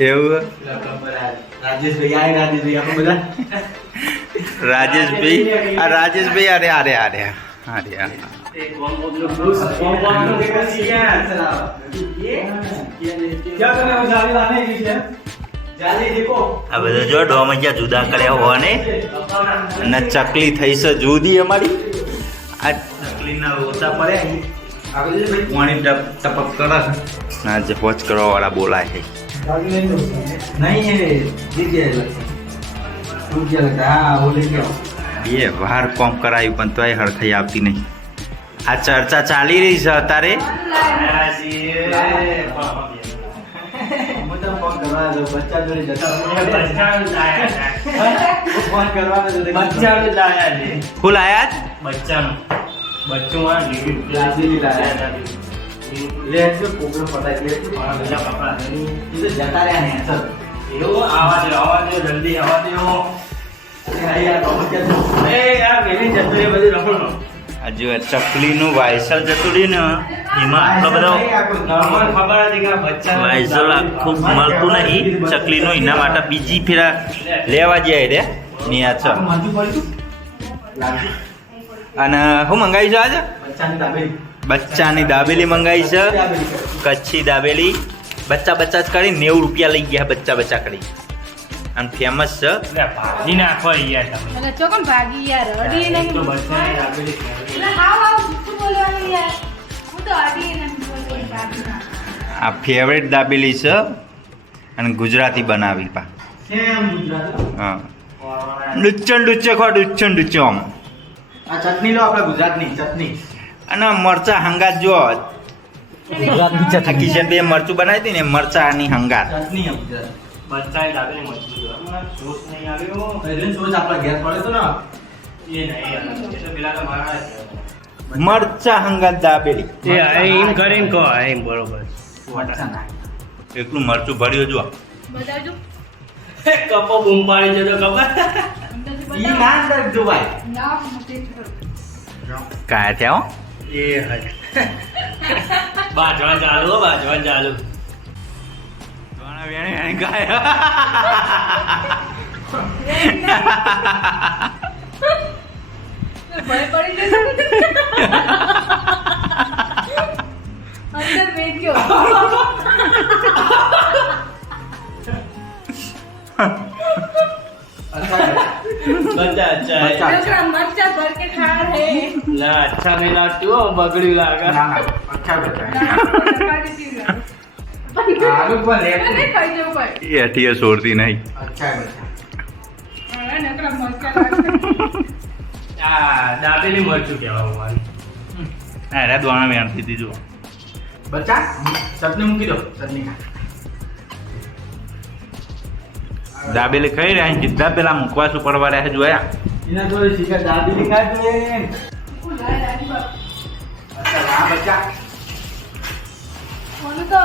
એવું? રાજેશભાઈ રાજેશભાઈ બધા. રાજેશભાઈ? આ રાજેશભાઈ. અરે અરે અરે. અરે આ બધો જો ડોમૈયા જુદા કર્યા હોવાને. અને ચકલી થઈ છે જુદી અમારી. આ ચકલીના ઓછા પડે. ટપક કરે. છે ના જે હોચ કરવા વાળા બોલાય છે. नहीं दो नहीं ये गिर गया लगता है टूट गया लगता है हाँ वो लेके आओ બે વાર કોમ કરાયું પણ તોય હરખાઈ આવતી નહીં આ ચર્ચા ચાલી રહી છે અત્યારે मतलब फोन करवा दो बच्चा जोड़े जता फोन करवा दो બચ્ચાનું લાયા છે ફૂલ આયા જ? બચ્ચાનું બચ્ચું રિલેક્સ પ્રોબ્લેમ પતા હજુ ચકલી નું વાયસલ જતું રહ્યું ને એમાં આટલો બધો વાયસલ આખું મળતું નહીં. ચકલી નું માટે બીજી ફેરા લેવા જાય રે. ને અને હું મંગાવી છું આજે? બચ્ચાની દાબેલી મંગાવી છે. કચ્છી દાબેલી. બચ્ચા બચ્ચા જ કરી નેવું રૂપિયા લઈ ગયા બચ્ચા બચ્ચા કરી. અને ફેમસ છે. એટલે નાખો યાર તમે. ચોકન ભાગી યાર? અડી નહીં તો બચ્ચાને દાબેલી હાવ હાવ શું બોલવાનું યાર. હું તો અડી નથી બોલતી ભાગી ના આ ફેવરેટ દાબેલી છે અને ગુજરાતી બનાવી પા. હા. ડુચ્ચન ડુચ્ચે ખો ડુચ્ચન ડુચ્ચો આમ. આ ચટણી લો આપણે ગુજરાતની ચટણી. અને મરચા હંગાત જો કિશન બે મરચું બનાવી હતી ને મરચાની હંગાત. મરચા હંગાત દાબેલી એમ કરીને કહો એમ બરોબર. એટલું મરચું ભર્યું જો કપો બૂમ પાડી છે તો ખબર? ઈ ના અંદર જોવાય. ના કાયા થયા? હો? એ હજ બાજવા ચાલુ બાજવા ચાલુ ઘણા વેણે વેણે ગાયા. ભય પડી જશે અંદર બેઠ્યો અચ્છા અચ્છા. છોકરા મરચા ભર કે અચ્છા નહીં લાગતું હો, બગડ્યું લાગે. ના ના અચ્છા બેટા. આલુ પણ લે અને ખાઈ જવું પડે. એ અઠીએ છોડતી નહીં. અચ્છા બેટા. હવે નકરા મરચાં લાગે. આ દાબેલી મરચું કહેવાનું મારું. અરે દોણા દીધું બચ્ચા ચટણી મૂકી દો ચટણી ખા. દાબેલી ખાઈ રહ્યા જીધા પેલા મુખવાસ ઉપર વાળા છે જોયા? એના જોડે શીખર દાદી છે લાય દાદી બાપ. અચ્છા બચ્ચા ઓલું તો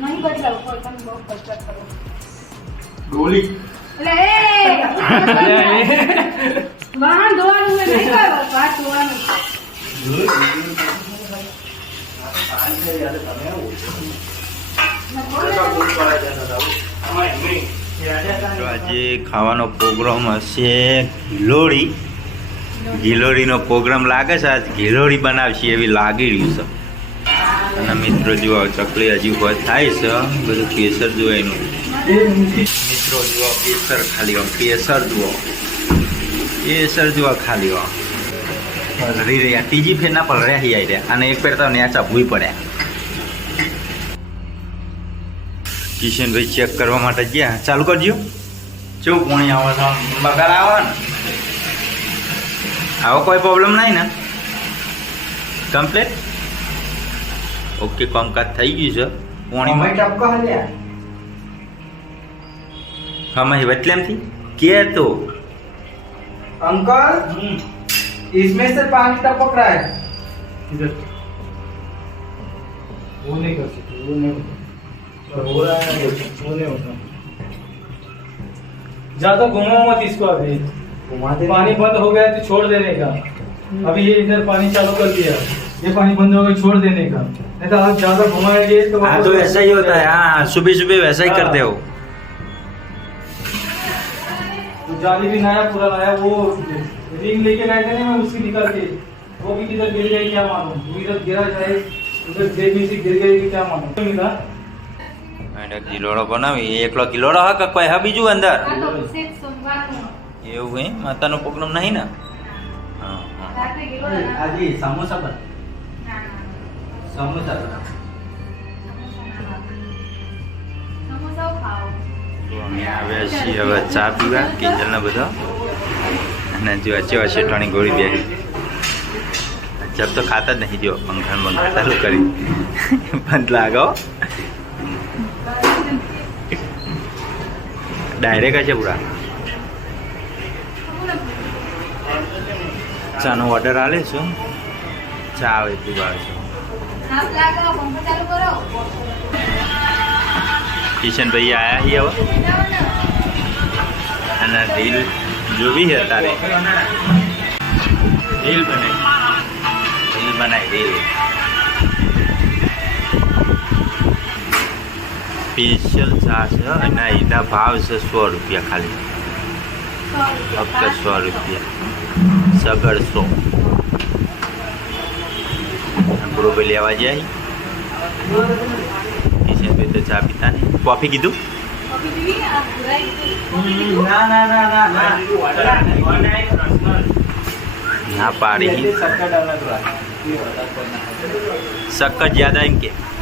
નહીં બદલાવું કોઈ તમે બહુ કચકચ કરો. ડોલી. એ વાહન ધોવાનું હોય નહીં કરો ભાત ધોવાનું. તો આજે ખાવાનો પ્રોગ્રામ હશે ઘીલોડી ઘીલોડીનો પ્રોગ્રામ લાગે છે? આજ ઘીલોડી બનાવશે એવી લાગી રહ્યું છે. અને મિત્રો જુઓ ચકલી હજી હોય થાય છે બધું કેસર જુઓ એનું. મિત્રો જુઓ કેસર ખાલી આમ કેસર જુઓ. કેસર જુઓ ખાલી આમ. રહી રહ્યા. ત્રીજી ફેર ના પણ રહી આવી રહ્યા. અને એક ફેર તો નેચા ભૂઈ પડ્યા. કિશનભાઈ ચેક કરવા માટે ગયા ચાલુ કરજો કેવું પાણી આવે છે આમ બગાડ આવે ને આવો કોઈ પ્રોબ્લેમ નહીં ને કમ્પ્લીટ ઓકે કામકાજ થઈ ગયું છે મમ્મી પાણી ટપકો હલ્યા હમણાં વચલેમથી કે તો अंकल इसमें से पानी टपक रहा है इधर वो नहीं कर सकते वो नहीं हो रहा है? वो नहीं होता ज़्यादा घुमाओ मत इसको अभी। पानी बंद हो गया तो छोड़ देने का। अभी ये इधर पानी चालू कर दिया। ये पानी बंद हो गया छोड़ देने का। नहीं तो हम ज़्यादा घुमाएँगे तो हाँ तो ऐसा ही होता है। हाँ सुबह सुबह वैसा ही करते हो। तो जाली भी नया पूरा नया वो रिंग लेके गए थे ना मैं उसकी निकल के वो भी किधर गिर गई क्या मालूम? इधर गिरा जाए उधर जेब में से गिर गई क्या मालूम? नहीं था એને ગિલોડો બનાવી. એકલો ગિલોડો હા કોઈ હા બીજું અંદર? એવું એમ માતાનો પ્રોગ્રામ નહીં ને? અમે આવ્યા છીએ હવે ચા પીવા કિંજલના બધા. અને જો ચેવા શેઠાણી ગોળી બેહી. જબ તો ખાતા જ નહીં જો પંખાણ બંખાણ ચાલુ કરી. બંધ લાગો ડાયરેક્ટ હશે પૂરા. ચાનો ઓર્ડર આલે છું ચા આવે છે સાપ લાગો, પંખો કિશનભાઈ આયા હી હવે. અને રીલ જોવી છે તારે. રીલ બનાવી રીલ બનાવી રીલ. સ્પેશિયલ ચા છે અને એના ભાવ છે સો રૂપિયા ખાલી ફક્ત સો રૂપિયા સગડ સો ગ્રુપે લેવા જાય હિસાબે તો ચા પીતા નહીં કોફી કીધું ના પાડી સક્કર જ્યાદા એમ કે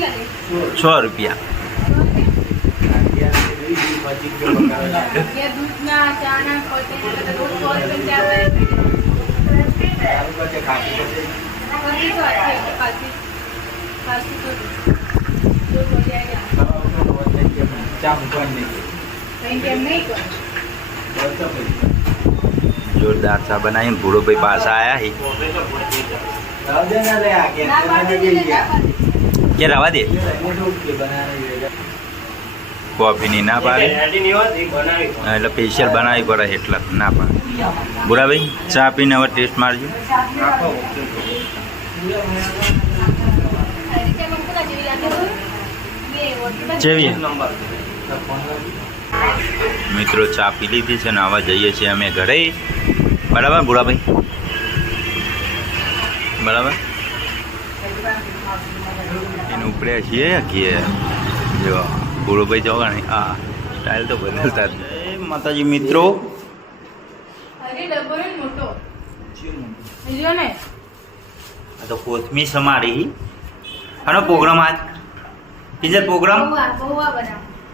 નહીં રૂપિયા. જોરદાર ચા બનાવીને ભૂડોભાઈ પાછા આવ્યા હી. કે રવા દે. કોફીની ના પાડે. એટલે સ્પેશિયલ બનાવી પડે એટલા ના પાડે. બુરાભાઈ ચા પીને હવે ટેસ્ટ મારજો. જેવી મિત્રો, ચા પી લીધી છે ને આવા જઈએ છીએ અમે ઘરે. બરાબર બુરાભાઈ બરાબર? ઉપડ્યા છીએ કે જો ગુરુભાઈ જવા હા સ્ટાઇલ તો બદલતા જય માતાજી મિત્રો. આ તો કોથમી સમારી. આનો પ્રોગ્રામ આજ? બીજો પ્રોગ્રામ પૌવા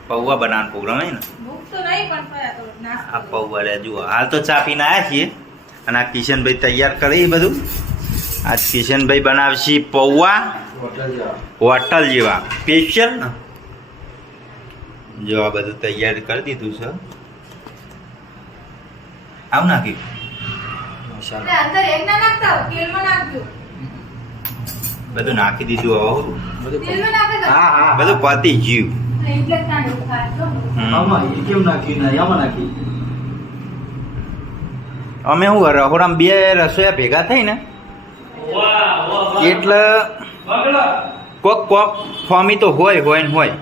પૌવા બનાવવાનો પ્રોગ્રામ હે ને? ભૂખ તો નહીં પણ થોડા તો નાસ્તો. આ પૌવા રે જુઓ. હાલ તો ચા પીને આવ્યા છીએ. અને આ કિશનભાઈ તૈયાર કરી બધું. આજ કિશનભાઈ બનાવશે પૌવા. હોટલ જેવા. સ્પેશિયલ ને જો આ બધું તૈયાર કરી દીધું છે. આવું નાખ્યું? એટલે અંદર એક ના નાખતા હો, તેલમાં નાખજો. બધું નાખી દીધું હા. હા બધું પતી ગયું. એટલે જ ના એવું ખાય તો. હમ. આમાં એ કેમ નાખ્યું? ને આમાં નાખી અમે શું રહોડામાં બે રસોયા ભેગા થઈ ને એટલે કોક કોક ફોમી તો હોય હોય ને હોય.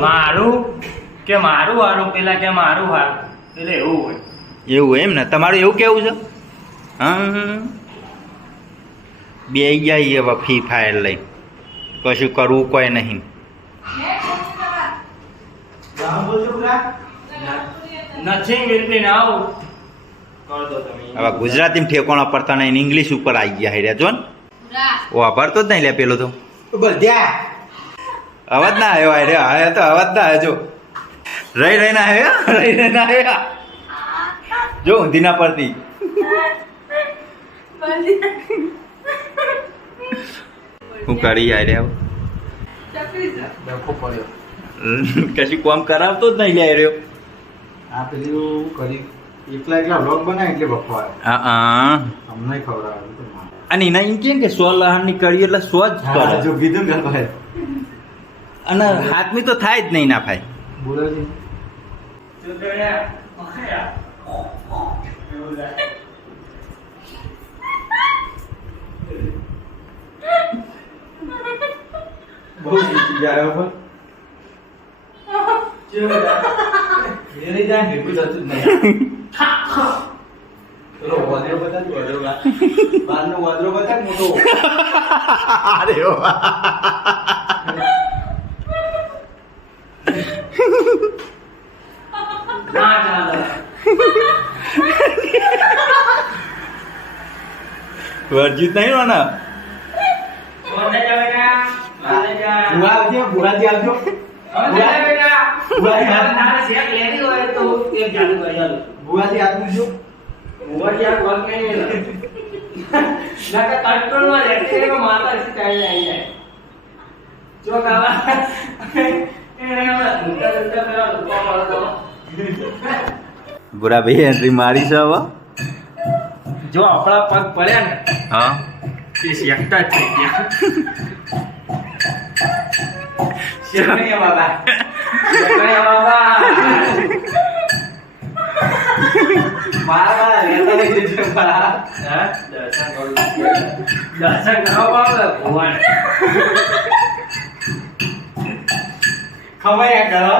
મારું? કે મારું હારું? પેલા કે મારું હારું? એટલે એવું હોય. એવું એમ ને? તમારું એવું કેવું છે? હા બે જાય હવે ફ્રી ફાયર લઈ. કશું કરવું કોઈ નહીં. નથિંગ કર દો તમે હવે ગુજરાતીમાં ઠેકોણા પડતા નહીં ઇંગ્લિશ ઉપર આવી ગયા હેડ્યા જો ને. રા. વાપરતો જ નહીં લે પેલો તો. અવાજ ના આવ્યો અરે હવે તો અવાજ ના આવ્યો જો. રહી રહી ના આવ્યા રહી રહી ના આવ્યા. જો ઊંધી ના પડતી. હું કરી આવી રહ્યા. કશું કોમ કરાવતો જ નહીં લે રહ્યો. આ પેલું કરી એકલા એકલા વ્લોગ બનાવે એટલે બફો હા અમને ખવડાવ્યું તો અને એના એમ કેમ કે સો લહાણની કરી એટલે સો જ કરે? જો કીધું ને ભાઈ. અને હાથમી તો થાય જ નહીં ના ભાઈ. બોલે છે બહુ શીખી જાય હવે જાય ને ભેગું થતું જ નહીં પેલો વાદળો બતાવ, વાદળો બતાવ. બહારનો વાદળો બતાવ મોટો અરે વાહ. ના ચાલે વર્જિત નહીં હોના કોને જા બેટા કોને જા બુઆ આવજો બુઆજી આવજો કોને જા બેટા તારે તારે શેક લેવી હોય તો એક ચાલુ કરી આલો. બુઆજી હાથ મૂકજો. ઊભા થયા કોલ કઈ ના કંટ્રોલમાં રહેતી કે માતા સી આવી જાય. જો કાવા એને હવે ઉંટા ઉંટા પેલા લોકો મળતો બુરા ભાઈ એન્ટ્રી મારી છે હવે. જો આપણા પગ પડ્યા ને હા. એ શેકતા જ થઈ ગયા. શેરણી બાબા શેકણ્યા બાબા મારા મારા રહેતા નહીં જજો મારા હા દર્શન કરું દર્શન કરો બાબા ભગવાન ખવાય કરો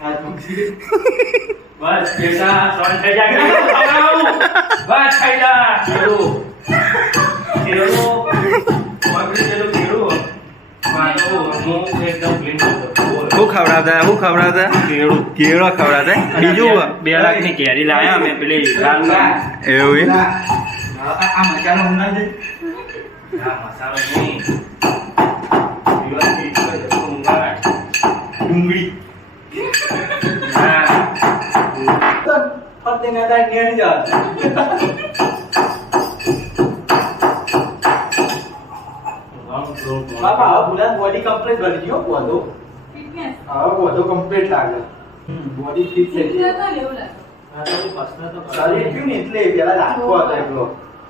હાથ મૂકજી બસ બેટા સોન થઈ જાય ખવડાવું. બસ થઈ જા કેળું કેળું પકડી શું ખવડાવતા શું ખવડાવતા કેળું. કેળો ખવડાવતા બીજું બે લાખની કેરી લાયા અમે પેલી. એવું? આ મસાલો ઉના છે? મસાલો નહીં. ડુંગળી. હા. ફરતે નતા નેડી જા બાપા હવે બુલા બોડી કમ્પ્લીટ બની ગયો બોધો. હવે બોધો કમ્પ્લીટ લાગે. બોડી ફિટ થઈ ગઈ. હા, તો પ્રશ્ન તો કરો. શરીર થયું ને એટલે પેલા લાખો હતો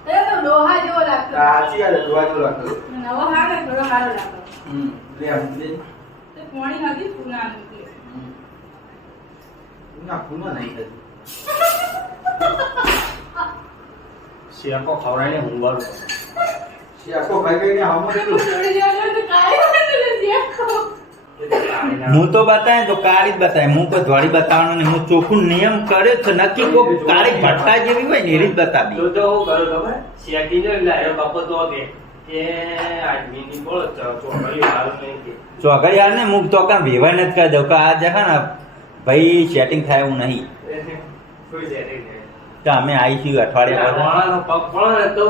તો લોહા જેવો લાગતો સાચી વાત લોહા જેવો લાગતો નવો હાર ને થોડો હારો લાગતો હમ લે આમ લે. તો પોણી નથી પૂના નથી. ના પૂના નહીં થતું શેકો ખવડાવીને ઊંઘવાનું. ને તો. હું તો બતાય તો કાળી જ બતાય હું કોઈ ધોળી બતાવવાનું નહીં હું ચોખ્ખું નિયમ કર્યો છે. નક્કી કોઈ કાળી ભટ્ટા જેવી હોય ને એવી જ બતાવી. તો તો હું કરું તમે શેકી દો લાયો બાપો તો કે કે આદમીની બોલો ચ- ચોકડીઓ હારું નહીં કે. ચોગડી યાર ને મુક તો કાં વેવાય નથી કરી દઉં. કે આ જે ને ભાઈ સેટિંગ થાય એવું નહીં. તો અમે આવીશું અઠવાડિયા પગ તો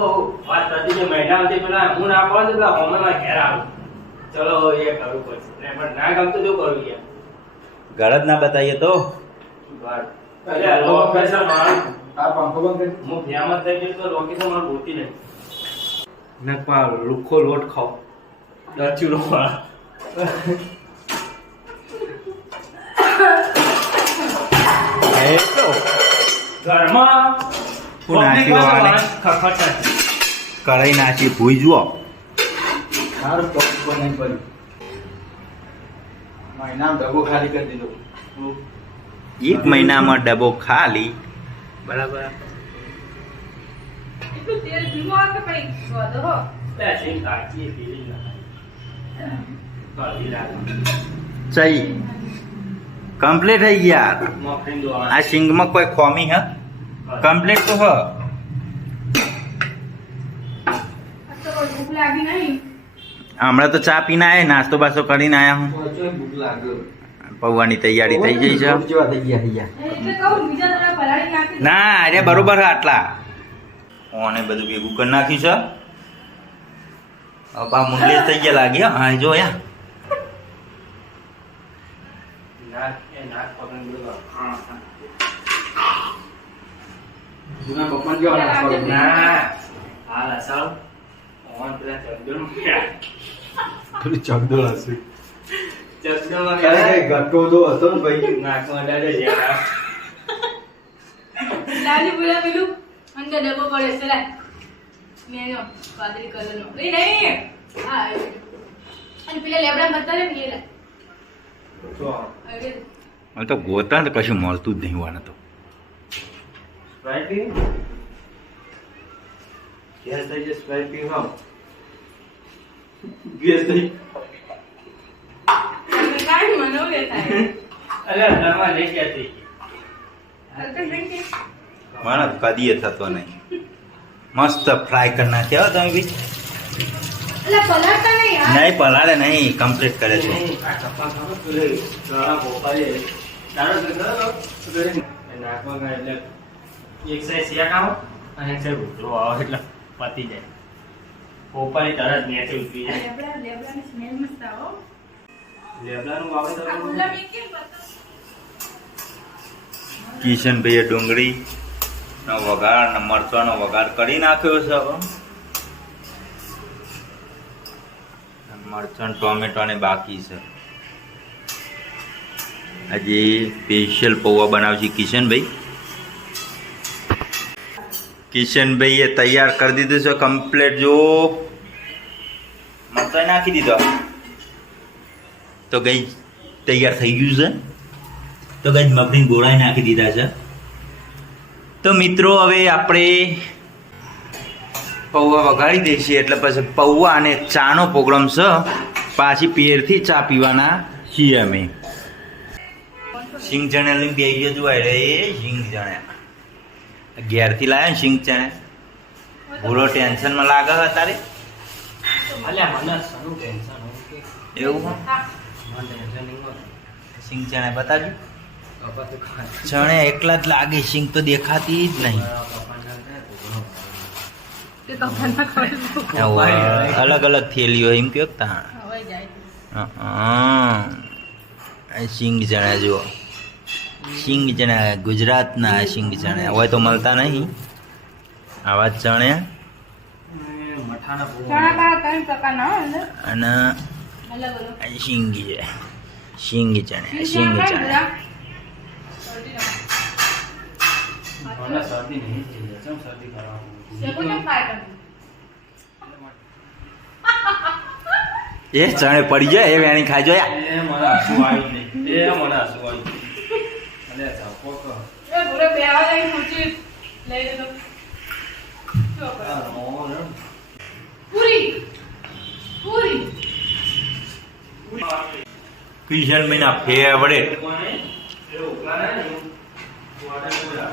વાત થતી કે પેલા હું ના પડો પેલા હોમેમાં ઘેર આવું. ચલો એ કરવું પડશે. પણ ના ગમતું તો કરું યાર? ઘર જ ના બતાવીએ તો? લુખો લોટ ખાવ. તો. ઘરમાં. કરાઈ નાખી ભૂઈ જુઓ. સારું પંખ બંધ પડ્યું. મહિનામાં ડબ્બો ખાલી કરી દીધો. એક મહિનામાં ડબ્બો ખાલી. બરાબર. સહી કમ્પ્લીટ થઈ ગયા આ સિંગમાં કોઈ ખોમી હ? કમ્પ્લીટ તો હ. હમણાં તો ચા પીને આવે નાસ્તો બાસ્તો કરીને આવ્યા હું. ઓછો ભૂખ લાગ્યો પૌવાની તૈયારી થઈ ગઈ છે ના અરે બરોબર આટલા. ઓને બધું ભેગું કરી નાખ્યું છે. અપા મુંડલી થઈ ગયા લાગ્યા હા હા જો યા નાક એ નાક nah. બોલો જૂના પપ્પા કેવા નાસ્તો કરે? jadul હાલ Jadul lah. પેલા ચકડોળ પેલી ચકડોળ atau ક્યારે કઈ ada તો હતો ને ભાઈ નાકમાં અડાડે છે યાર. લાલી પેલા પેલું અંદર ડબ્બો પડે છે લાય મેનો વાદળી કલરનો નહીં નહીં હા એ. અને પેલા લેબડા બતાવે ને એ લાય તો અરે હવે તો ગોતા તો કશું મળતું જ નહીં વાને તો. મનો લેતા હે. અરે ઘરમાં લઈ ગયા થઈ અરે તો નહીં કે. મને કદીએ થતો નહીં. મસ્ત ફ્રાય કરી નાખ્યા હો તમે બી. નહીં પલાડે નહીં પલાળે નહીં કમ્પ્લીટ કરે છે. એક સાઈડ અને એક સાઈડ ઉતરો આવો એટલે પતી જાય. પોપાડી તરત નીચે ઉતરી જાય. લેબડા લેબડાની વાવેતર કિશનભાઈએ ડુંગળી નો વઘાર ને મરચાંનો વઘાર કરી નાખ્યો છે હવે. મરચાં, ટોમેટો ને બાકી છે. આજે સ્પેશિયલ પૌવા બનાવશે કિશનભાઈ. કિશનભાઈએ તૈયાર કરી દીધું છે કમ્પ્લેટ જો. મરચાં નાખી દીધો. તો ગઈ તૈયાર થઈ ગયું છે. તો ગઈ મગની ગોળાઈ નાખી દીધા છે. તો મિત્રો, હવે આપણે પૌવા વગાડી દઈશી એટલે પછી પૌવા અને ચાનો પ્રોગ્રામ છે પાછી પેરથી ચા પીવાના છીએ અમે. સિંગ ચણે લઈને બે ગયો જોવા એટલે એ સિંગ ચણે ઘેરથી લાવ્યા ને સિંગ ચણે ભૂલો ટેન્શનમાં લાગે તારે? એવું. સિંગ ચણે બતાવજો. તો ખાય. ચણે એકલા જ લાગે સિંગ તો દેખાતી જ નહીં મારા પપ્પાને ખાય તો ઘણો કપાના ખબર અલગ અલગ થેલીઓ એમ કયો તા. સિંગ જણા જુઓ. સિંગ ચણા ગુજરાતના સિંગ જણા હોય તો મળતા નહીં. આવા જ ચણે એ મઠાના બહુ ચણા બા ત્રણ પ્રકારના હોય અંદર. અને સિંગ છે. સિંગ ચણે સિંગ ચણે શરદી નહીં શરદી કરવાનું? એ ચણે પડી જાય એ વેણી ખાઈ જોયા. એ મને હસુ આવી એ મને હસુ આવી અલે જાવ કર. એ ભૂરે બેહવા લઈ ઊંચી લઈ ને. પૂરી પૂરી. કિશન મહિના ફેવરેટ? એ ઉકળાને ને, આને બોલા.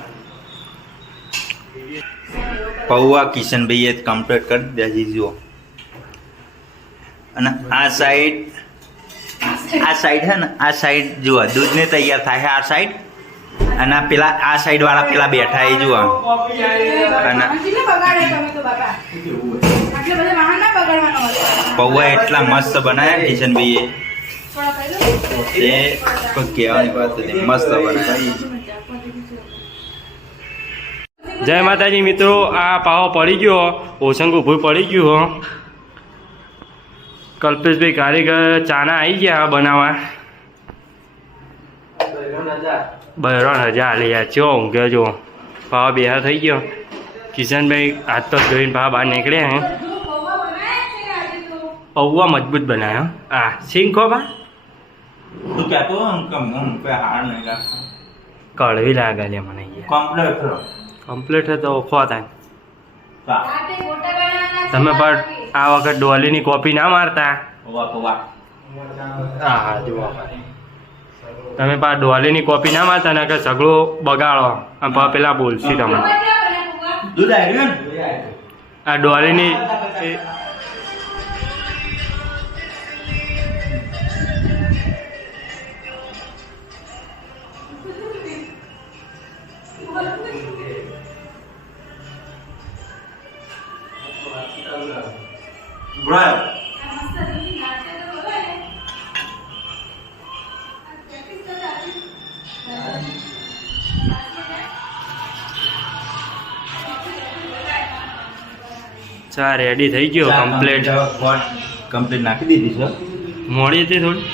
પૌવા કિશનભાઈએ કમ્પ્લીટ કરી દીધા જુઓ. અને આ સાઈડ આ સાઈડ હે ને આ સાઈડ જુઓ દૂધને તૈયાર થાય છે આ સાઈડ અને આ પેલા આ સાઈડ વાળા પેલા બેઠા એ જુઓ. અને. પૌવા એટલા મસ્ત બનાવ્યા કિશનભાઈએ. તે કહેવાની વાત મસ્ત બનાવ્યા જય માતાજી મિત્રો આ પાવો પડી ગયો. ઓસંગ ઊભું પડી ગયું હો. કલ્પેશભાઈ કારીગર ચાના આવી ગયા બનાવવા. બહેરણ હજાર યાર ચો ઊંઘે જો. પાવા બેહા થઈ ગયો. કિશનભાઈ હાથ તો ધોઈને પાવા બહાર નીકળ્યા હે. પૌવા મજબૂત બનાવ્યો આ શીખો બા. કડવી લાગે છે મને કમ્પ્લીટ કમ્પ્લીટ તો ઓખો થાય. તમે પણ આ વખત ડોલીની કોપી ના મારતા? હા હા જુઓ. તમે પા ડોલીની કોપી ના મારતા ને કે સગળો બગાડો? અને પેલા બોલશી તમે આ ડોલીની ભણાયો ચા રેડી થઈ ગયો કમ્પ્લીટ કમ્પ્લીટ નાખી દીધી છે. મોડી હતી થોડી?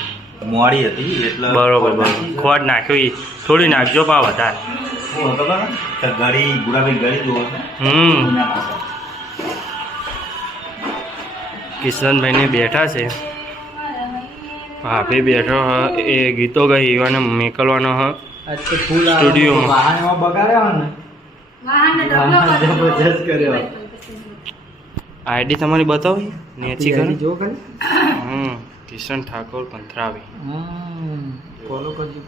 મોડી હતી એટલે બરોબર બરોબર. ખોટ નાખ્યું થોડી નાખજો પા વધારે. ગળી ગુરાભાઈ ગળી દો હમ. કિશનભાઈને બેઠા છે. ભાભી બેઠો હ એ ગીતો ગઈ ઈવાને મેકલવાનો હ. સ્ટુડિયોમાં. આઈડી તમારી બતાવો નેચી કરે. જો ખાલી. હમ કિશન ઠાકોર પંથરાવી. ફોલો કરજો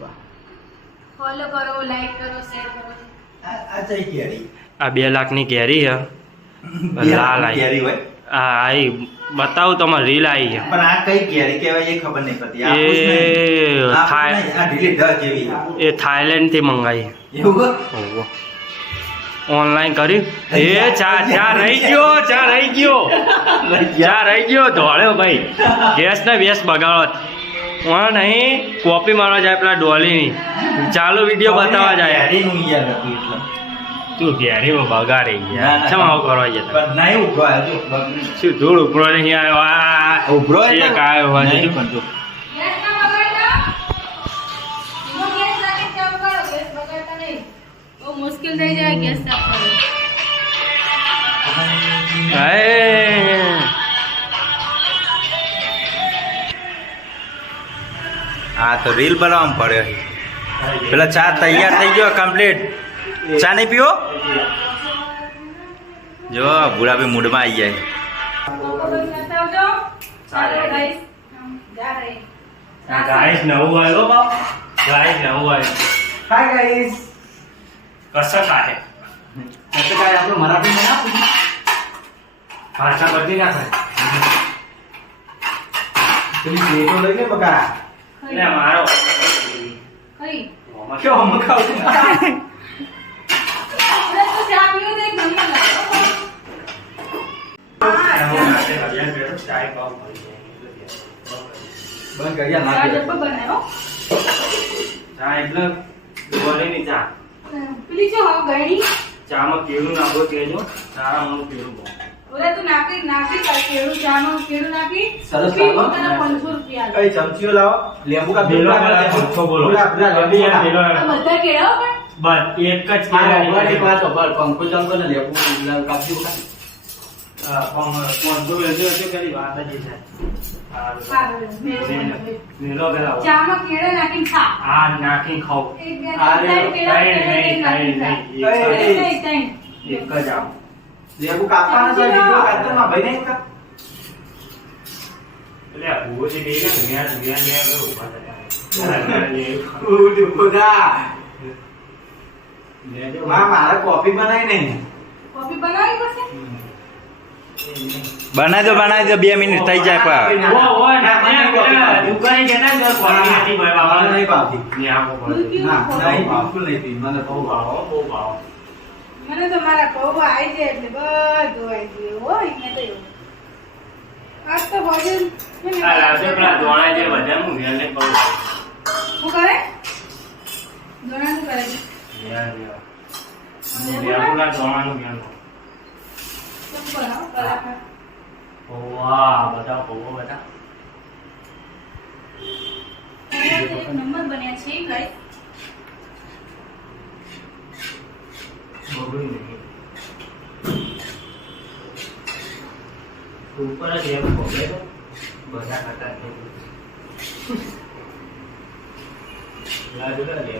ફોલો કરો લાઈક કરો શેર કરો. આ કેરી. આ બે લાખની કેરી હ. લાલ કેરી હોય. આ આઈ બતાવું તમારે રીલ આવી છે. પણ આ કઈ કેરી કહેવાય એ ખબર નહીં પડતી. આ એ એ થાઈલેન્ડથી મંગાવી એવું ઓનલાઈન કર્યું એ ચા ચા રહી ગયો ચા રહી ગયો. ચા રહી ગયો ધોળ્યો ભાઈ. ગેસ ને વેસ બગાડો. હા નહીં કોપી મારવા જાય પેલા ડોલીની. ચાલુ વીડિયો બતાવવા જાય. તું ઘેરીમાં બગાડી ગયા. ચમ આવું કરવા ગયા નહીં ઉભરો આવ્યો શું ધૂળ ઉપરો નહીં? આવ્યો આ ઉભરો એક આવ્યો હોય નહીં પણ મુશ્કેલ થઈ જાય ગેસ સાફ કરવો આ તો રીલ બનાવવામાં પડ્યો પેલા ચા તૈયાર થઈ ગયો કમ્પ્લીટ ચા નહીં પીવો જો બુડાભાઈ મૂડમાં આવી જાય કોકો બંધ કરતા આવજો ચાલો ગાઈસ જા રહે ગાઈસ નવું આવ્યો બાપ ગાઈસ નવું આવ્યું હાય ગાઈસ કસો કાઢે એટલે કાંઈ આપણે મરાઠીમાં ના પૂછ્યું? ભાષા બદલી નાખે પેલી પ્લેટો લઈ લે બકા એટલે મારો કઈ કેવો મખાવ બંધ કરી આ ચા નાખી દે. ડબ્બો બનાવો ચા એટલે બોલેની ચા પેલી જો હવે ગળી ચામાં કેળું નાખો તેજો ચા હું કેળું બહુ ઓલા તું નાખી નાખી કાઢ કેળું ચામાં કેળું નાખી સરસ પીવું લાવો. તને 500 રૂપિયા કઈ ચમચીઓ લાવો લીંબુ કા બેલો પેલા પેલા પંખો બોલો પેલા- પેલા લીંબુ યાર, બેલો વાળા. આ બધા કેળાઓ પણ બસ એક જ વાત. પાછો, બસ પંખો ચાલુ કરે, લીંબુ કાપી હા, પંખો- પંખો વેચો વેચો કરી વાત જ છે પાગલ, મેલો મેલો. મેલો પેલા ચામાં કેળા નાખીને ખા આ નાખી ખાઓ એક બે આ ત્રણ રે, કેળા નહીં કેળા નહીં નાખીને નહીં ખા. નહીં એ, એક ત્રણ, ત્રણ. જ એક જ આમ લીંબુ કાપવાના છે, બીજો કાતરમાં ભાઈ નહીં કા? એટલે આ ભૂવો જે ગઈ ને કરો ઊભા ખુદા. લેજો. માં, મારે કોફી બનાવી નહીં કોફી બનાવવી પડશે બનાવી દો બે મિનિટ થઈ જાય પણ ઓ, ઓ, ના, ના, પેલા દુકાને જતા તો કોફી નથી ભાઈ બાબા. મને નહીં ભાવતી. ને આવો પડે. દૂધ પીવું ના, નહીં, બિલકુલ નહીં પી. મને બહુ બહુ ભાવો, બહુ ભાવો. મને તો મારા પૌ આવી જાય એટલે બધું આવી ગયું હો અહીંયા તો એવું આજ તો ભોજન છે આ પેલા જે બધા હું શું કરે દોણા શું કરે છે બગડ્યું નહીં. ઉપર જ એમ તો બધા ખાતા જ નહીં. લાજુ લાગે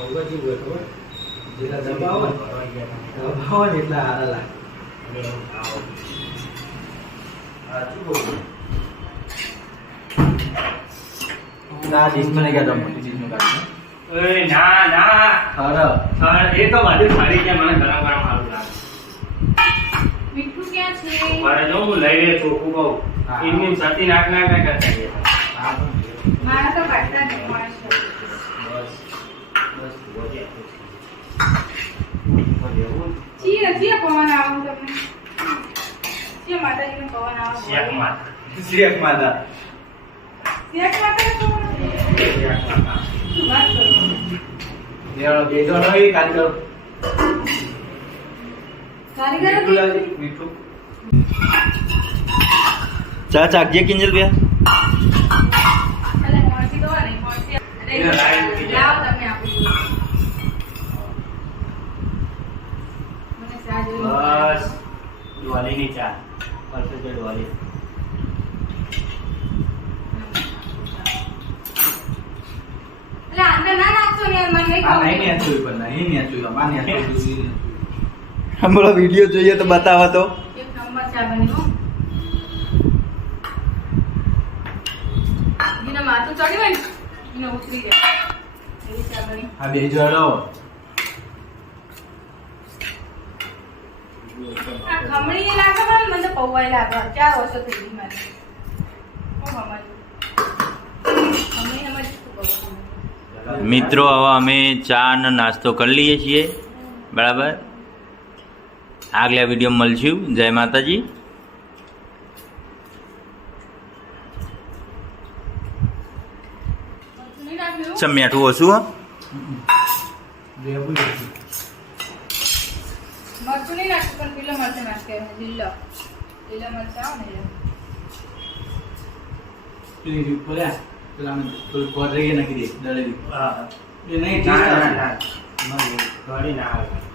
ગયો. બહુ જ એવું હોય, ખબર? જેટલા દબાવો ને, ભરવા ગયા હતા. દબાવો ને એટલા હારા લાગે. હવે હું ખાઉં. આ શું બોલું? ના, ડીશમાં નહીં કહેતો, મોટી ડીશમાં કાઢો. ઓય, ના ના એ તો મારી ફરી ગયા મને ગરમ ગરમ સારું લાગે છે મારે જો હું લઈ લે ચોખ્ખું કહું એમની સતી નાક નાક ના કરતા મારા તો કાઢતા નહીં માણસ બસ બસ ઊભો થયા ઊભો રહેવું. ચીએ ચીએ પવન આવું તમને ચીએ માતાજીનો પવન આવો શેક માત. શેક માતા. શેક માતાજીનો પવન આવે? શેક માતા. શું વાત કરો બેસવાનો હોય કારીગર કારીગર મીઠું લાવજે, મીઠું ચા ચાખજે કિંજલ બે અલે મોરસી તો નહીં મોરસી અરે એને લાઈન મૂકી દે. લાવ તમે આપી દો મને ચા જોઈ બસ ડોલીની ચા બસ છે ડોલી એટલે અંદર ના નાખશો ને યાર મને નહીં આ ખબર. નહીં નેચું પણ ડોલી. ની આમાં નેચું દૂસરી નેચું. હમણાં વીડિયો જોઈએ તો બતાવો તો. ચા બની હો. જેને માથું ચડ્યું હોય ને ઉતરી જાય. એવી ચા બની. આ બે જોડો આ ખમણી લાગે પણ મને તો પૌવાય લાગે ચાર વર્ષો થઈ ગઈ મારે મિત્રો હવે અમે ચા અને નાસ્તો કરી લઈએ છીએ. બરાબર? આગલા વીડિયો મળશું. જય માતાજી. ચમ્યાઠું ચમ મીઠું ઓછું હો. મરચું નહીં નાખ્યું પણ લીલો મરચું નાખે લીલો. લીલો મરચું આવે ને. પેલી રીત પર આ, પેલા થોડું કોર રહી નાખી દે દળેલી. હા. એ નહીં ના ના ના. ના ના આવે.